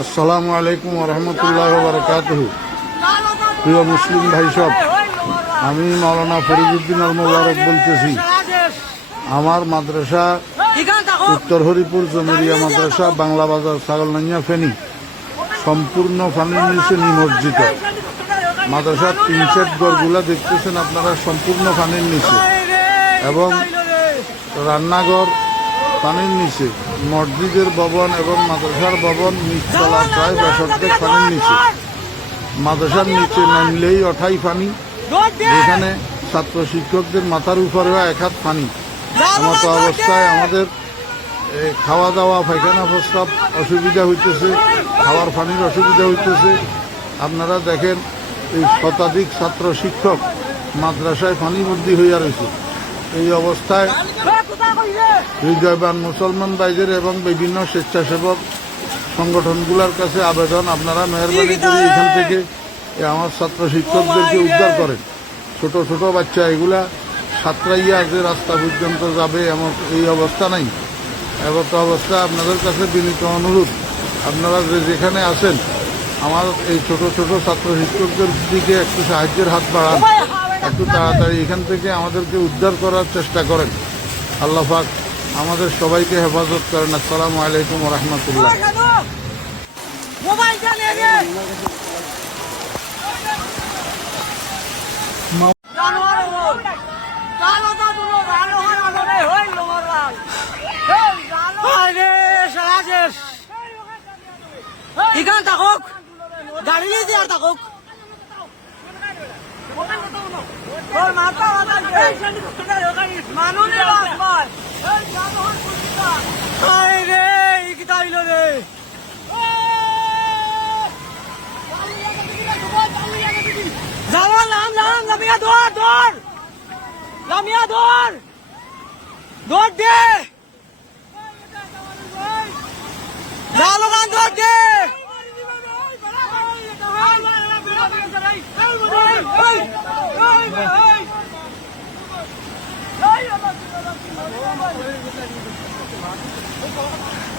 আসসালামু আলাইকুম রহমতুল্লাহ বারকাত প্রিয় মুসলিম ভাই সব, আমি মৌলানা ফরিদুদ্দিন আল মোবারক বলতেছি, আমার মাদ্রাসা উত্তর হরিপুর জমেরিয়া মাদ্রাসা বাংলা বাজার ছাগলনাইয়া ফেনী, সম্পূর্ণ ফানির নিমজ্জিত। মাদ্রাসার তিন সেট ঘরগুলা দেখতেছেন আপনারা সম্পূর্ণ পানির নিচে। এবং রান্নাঘর পানির নিচে। মসজিদের ভবন এবং মাদ্রাসার ভবন নিচতলা প্রায় বেসরকার পানির নিচে। মাদ্রাসার নিচে নামলেই অঠাই পানি। যেখানে ছাত্র শিক্ষকদের মাথার উপরেও এক হাত পানি। মতো অবস্থায় আমাদের খাওয়া দাওয়া পায়খানা প্রস্তাব অসুবিধা হইতেছে, খাওয়ার পানির অসুবিধা হইতেছে। আপনারা দেখেন এই শতাধিক ছাত্র শিক্ষক মাদ্রাসায় পানিবন্দী হইয়া রয়েছে। এই অবস্থায় হৃদয়বান মুসলমান ভাইদের এবং বিভিন্ন স্বেচ্ছাসেবক সংগঠনগুলোর কাছে আবেদন, আপনারা মেহরবানি করে এখান থেকে আমার ছাত্র শিক্ষকদেরকে উদ্ধার করেন। ছোট ছোট বাচ্চা এগুলা সাতরাইয়া যে রাস্তা পর্যন্ত যাবে এমন এই অবস্থা নাই। এমন অবস্থা আপনাদের কাছে বিনীত অনুরোধ। আপনারা যে যেখানে আছেন আমার এই ছোট ছোট ছাত্র শিক্ষকদের দিকে একটু সাহায্যের হাত বাড়ান। একটু তাড়াতাড়ি এখান থেকে আমাদেরকে উদ্ধার করার চেষ্টা করেন। আল্লাহ পাক আমাদের সবাইকে হেফাজত করেন। আসসালামু আলাইকুম রহমতুল্লাহ হয় ইখান থাকুক। গাড়ি নিয়ে থাকুক। বাস আরে রে যাওয়ার নাম নাম লামিয়া দৌড় দৌড় লামিয়া দৌড় দৌড় দে। よろしくお願いします。